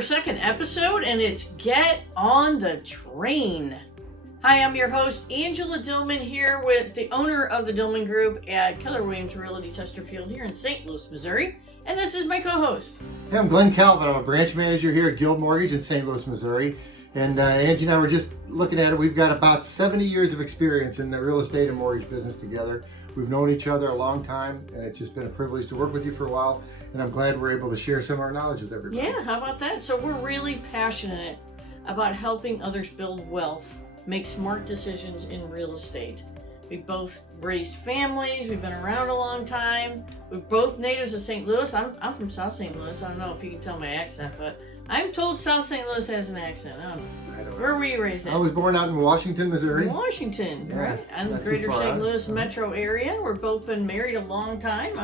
our second episode, and it's Get on the Train. Hi, I'm your host, Angela Dillman, here with the owner of the Dillman Group at Keller Williams Realty Chesterfield here in St. Louis, Missouri. And this is my co-host. Hey, I'm Glenn Calvin. I'm a branch manager here at Guild Mortgage in St. Louis, Missouri. And Angie and I were just looking at it. We've got about 70 years of experience in the real estate and mortgage business together. We've known each other a long time, and it's just been a privilege to work with you for a while. And I'm glad we're able to share some of our knowledge with everybody. Yeah, how about that? So we're really passionate about helping others build wealth, make smart decisions in real estate. We've both raised families. We've been around a long time. We're both natives of St. Louis. I'm from South St. Louis. I don't know if you can tell my accent, but I'm told South St. Louis has an accent. I don't know. Where were you raised at? I was born out in Washington, Missouri. Washington, Yeah, right? And the not too greater far St. out. Louis metro area. We've both been married a long time.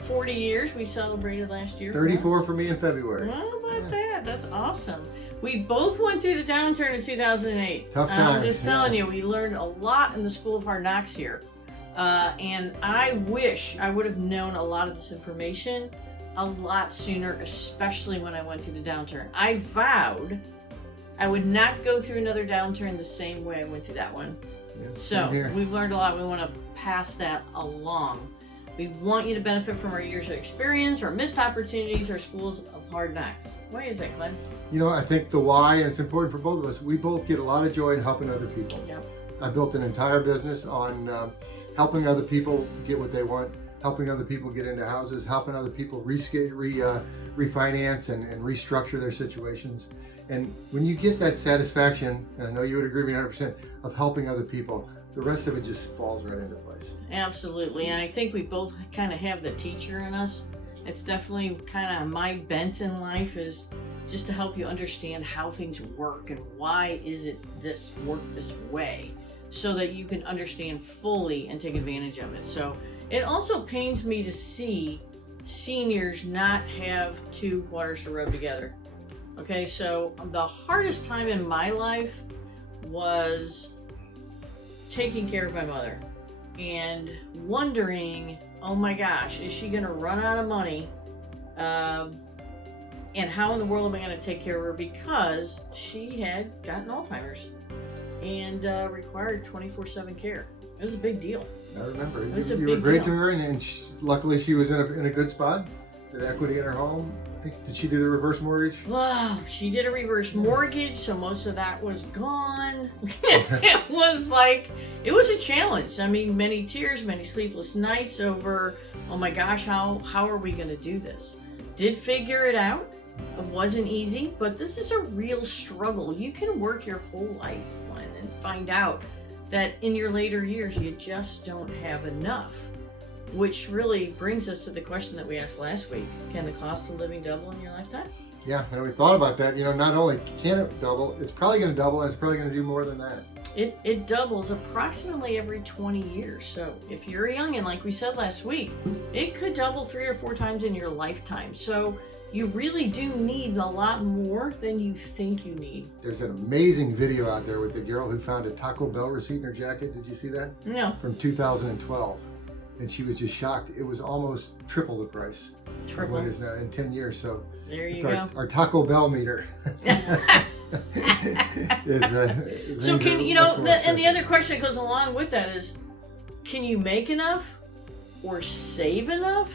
40 years. We celebrated last year. 34 for me in February. How about that? That's awesome. We both went through the downturn in 2008. Tough I'm times, just telling yeah. you, we learned a lot in the School of Hard Knocks here. And I wish I would have known a lot of this information a lot sooner, especially when I went through the downturn. I vowed I would not go through another downturn the same way I went through that one. Yeah, So same here. we've learned a lot. We want to pass that along. We want you to benefit from our years of experience, our missed opportunities, our schools of hard knocks. Why is that, Glenn? You know, I think the why, and it's important for both of us, we both get a lot of joy in helping other people. Yep. I built an entire business on helping other people get what they want, helping other people get into houses, helping other people refinance and restructure their situations. And when you get that satisfaction, and I know you would agree with me 100%, of helping other people, the rest of it just falls right into place. Absolutely. And I think we both kind of have the teacher in us. It's definitely kind of my bent in life is just to help you understand how things work and why is it this way so that you can understand fully and take advantage of it. So it also pains me to see seniors not have two waters to rub together. Okay, so the hardest time in my life was taking care of my mother and wondering, oh my gosh, is she gonna run out of money? And how in the world am I gonna take care of her? Because she had gotten Alzheimer's and required 24/7 care. It was a big deal. I remember. It was a You were big great deal. to her, and luckily she was in a good spot. Did equity in her home. I think, did she do the reverse mortgage? Wow, she did a reverse mortgage, so most of that was gone. It was a challenge. I mean, many tears, many sleepless nights over, oh my gosh, how are we going to do this? Did figure it out. It wasn't easy, but this is a real struggle. You can work your whole life, Glenn, and find out that in your later years, you just don't have enough. Which really brings us to the question that we asked last week. Can the cost of living double in your lifetime? Yeah, and we thought about that. You know, not only can it double, it's probably going to double, and it's probably going to do more than that. It doubles approximately every 20 years. So if you're young, and like we said last week, it could double 3 or 4 times in your lifetime. So you really do need a lot more than you think you need. There's an amazing video out there with the girl who found a Taco Bell receipt in her jacket. Did you see that? No. From 2012. And she was just shocked. It was almost triple the price of Triple. what it is now in 10 years. So There you our, go. our Taco Bell meter is So things can are you much know more and the expensive. other question that goes along with that is, can you make enough or save enough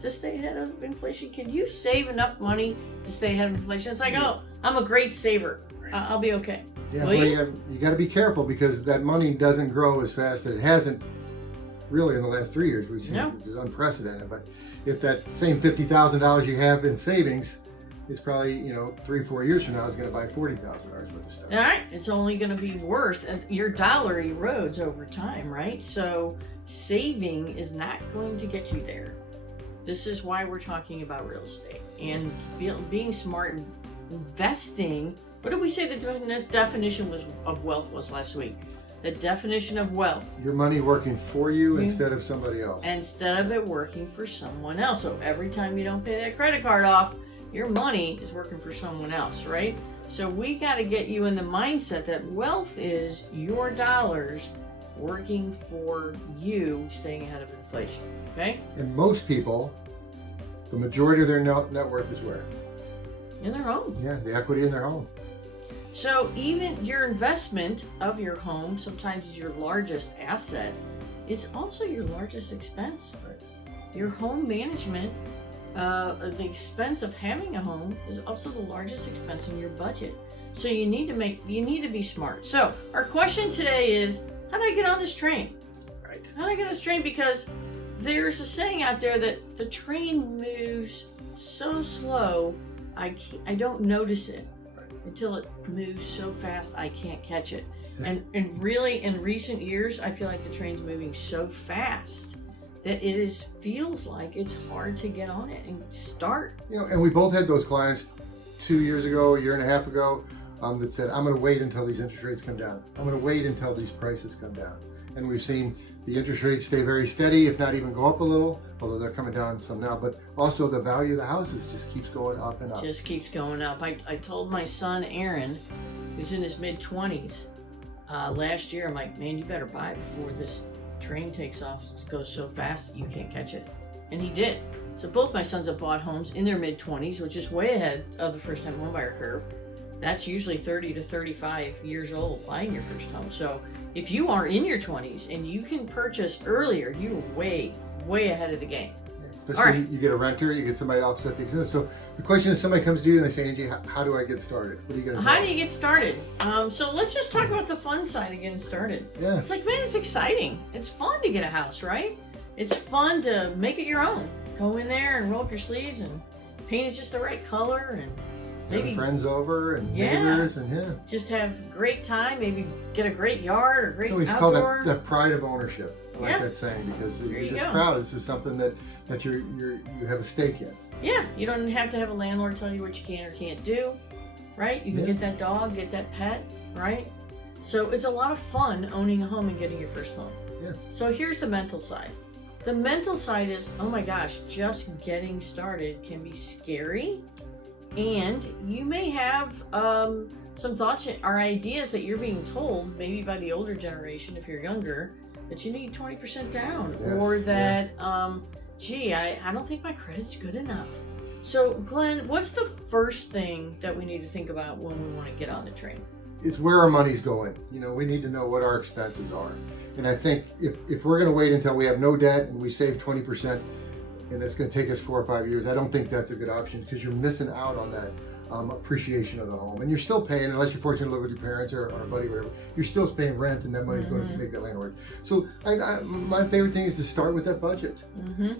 to stay ahead of inflation? Can you save enough money to stay ahead of inflation? It's like, oh, I'm a great saver. I'll be okay. Yeah, Will well, you? you got to be careful because that money doesn't grow as fast as it hasn't really in the last 3 years. We've seen No. Which is unprecedented. But if that same $50,000 you have in savings is probably 3-4 years from now is going to buy $40,000 worth of stuff. All right, it's only going to be worth your dollar erodes over time, right? So saving is not going to get you there. This is why we're talking about real estate and being smart and investing. What did we say the definition of wealth was last week? The definition of wealth. Your money working for you instead of somebody else. Instead of it working for someone else. So every time you don't pay that credit card off, your money is working for someone else, right? So we got to get you in the mindset that wealth is your dollars working for you, staying ahead of inflation, okay? And most people, the majority of their net worth is where? in their home. Yeah, the equity in their home. So even your investment of your home sometimes is your largest asset. It's also your largest expense. Your home management, the expense of having a home is also the largest expense in your budget. So you need to be smart. So our question today is, how do I get on this train? Right. How do I get on this train? Because there's a saying out there that the train moves so slow, I don't notice it until it moves so fast I can't catch it. And really, in recent years, I feel like the train's moving so fast that feels like it's hard to get on it and start. And we both had those clients 2 years ago, a year and a half ago, that said, I'm going to wait until these interest rates come down. I'm going to wait until these prices come down. And we've seen the interest rates stay very steady, if not even go up a little, although they're coming down some now. But also the value of the houses just keeps going up and up. Just keeps going up. I told my son Aaron, who's in his mid-20s, last year, I'm like, man, you better buy it before this train takes off. It goes so fast you can't catch it. And he did. So both my sons have bought homes in their mid-20s, which is way ahead of the first-time homebuyer curve. That's usually 30 to 35 years old buying your first home. So if you are in your 20s and you can purchase earlier, you're way ahead of the game. Especially you get a renter, you get somebody to offset the expense. So the question is, somebody comes to you and they say, Angie, how do I get started? What are you going to do? How do you get started? So let's just talk about the fun side of getting started. Yeah. It's like, man, it's exciting. It's fun to get a house, right? It's fun to make it your own. Go in there and roll up your sleeves and paint it just the right color and maybe friends over and neighbors and just have a great time. Maybe get a great yard or great outdoor. So we call that the pride of ownership. I like that saying, because you're just proud. This is something that you have a stake in. Yeah, you don't have to have a landlord tell you what you can or can't do, right? You can get that dog, get that pet, right? So it's a lot of fun owning a home and getting your first home. Yeah. So here's the mental side. The mental side is, oh my gosh, just getting started can be scary. And you may have some thoughts or ideas that you're being told, maybe by the older generation if you're younger, that you need 20% down, or that, gee, I don't think my credit's good enough. So Glenn, what's the first thing that we need to think about when we want to get on the train? It's where our money's going. We need to know what our expenses are. And I think if we're going to wait until we have no debt and we save 20%, and it's going to take us 4 or 5 years, I don't think that's a good option, because you're missing out on that appreciation of the home. And you're still paying, unless you're fortunate to live with your parents or a buddy or whatever, you're still paying rent, and that money's going to make that landlord. So my favorite thing is to start with that budget,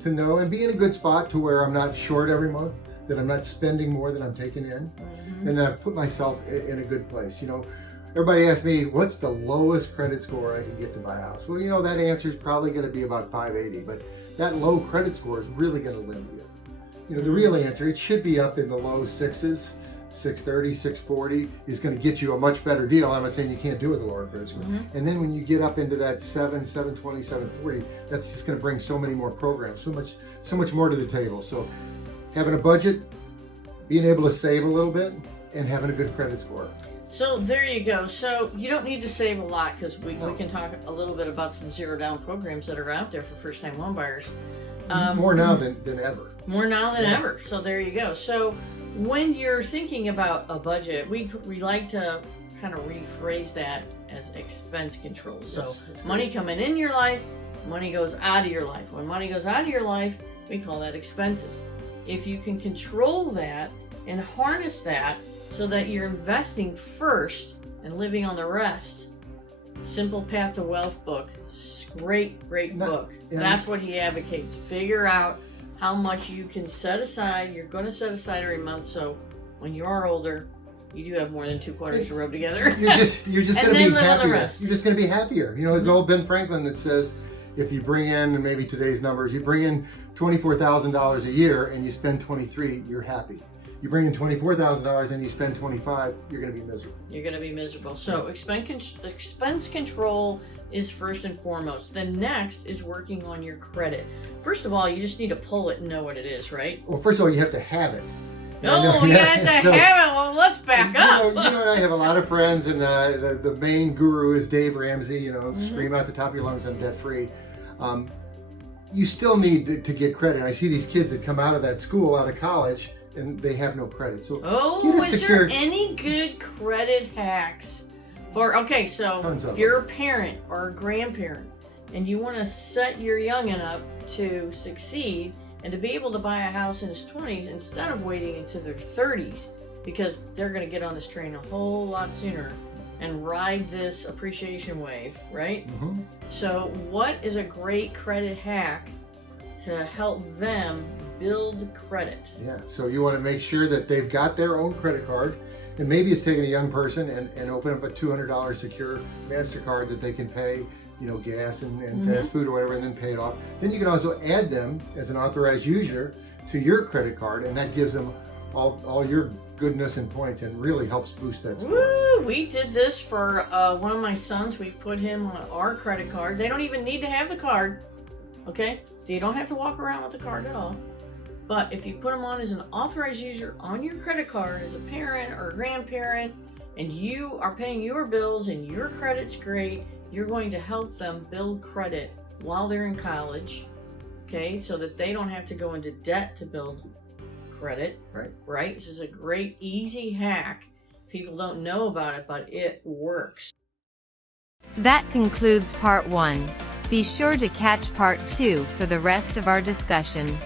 to know and be in a good spot to where I'm not short every month, that I'm not spending more than I'm taking in, and that I've put myself in a good place. Everybody asks me, what's the lowest credit score I can get to buy a house? Well, that answer is probably going to be about 580, but that low credit score is really going to limit you. The real answer, it should be up in the low sixes, 630, 640 is going to get you a much better deal. I'm not saying you can't do it with a lower credit score. And then when you get up into that 720, 740, that's just going to bring so many more programs, so much more to the table. So having a budget, being able to save a little bit, and having a good credit score. So there you go. So you don't need to save a lot, because we can talk a little bit about some zero down programs that are out there for first time home buyers. More now than ever. More now than ever. So there you go. So when you're thinking about a budget, we like to kind of rephrase that as expense control. So money coming in your life, money goes out of your life. When money goes out of your life, we call that expenses. If you can control that and harness that so that you're investing first and living on the rest, Simple Path to Wealth book, great book. That's what he advocates. Figure out how much you can set aside. You're going to set aside every month, so when you are older, you do have more than 2 quarters to rub together. You're just going to be happier. You're just going to be happier. It's old Ben Franklin that says, if you bring in, and maybe today's numbers, you bring in $24,000 a year and you spend 23, you're happy. You bring in $24,000 and you spend 25, you're going to be miserable. You're going to be miserable. So expense control is first and foremost. The next is working on your credit. First of all, you just need to pull it and know what it is, right? Well, first of all, you have to have it. No, you have to have it. Well, let's back up. You and I have a lot of friends, and the main guru is Dave Ramsey. Scream out the top of your lungs, I'm debt free. You still need to get credit. I see these kids that come out of that school, out of college, and they have no credit. So Oh, get a is there secured. any good credit hacks for? Okay, so Tons of if you're a parent or a grandparent and you want to set your youngin' up to succeed and to be able to buy a house in his 20s instead of waiting into their 30s, because they're going to get on this train a whole lot sooner and ride this appreciation wave, right? Mhm. So what is a great credit hack to help them build credit? Yeah, so you want to make sure that they've got their own credit card, and maybe it's taking a young person and open up a $200 secure MasterCard that they can pay, gas and fast food or whatever, and then pay it off. Then you can also add them as an authorized user to your credit card, and that gives them all your goodness and points, and really helps boost that score. Woo! We did this for one of my sons. We put him on our credit card. They don't even need to have the card, okay? You don't have to walk around with the card at all. But if you put them on as an authorized user on your credit card as a parent or a grandparent, and you are paying your bills and your credit's great, you're going to help them build credit while they're in college, okay? So that they don't have to go into debt to build credit, right? This is a great, easy hack. People don't know about it, but it works. That concludes part 1. Be sure to catch part 2 for the rest of our discussion.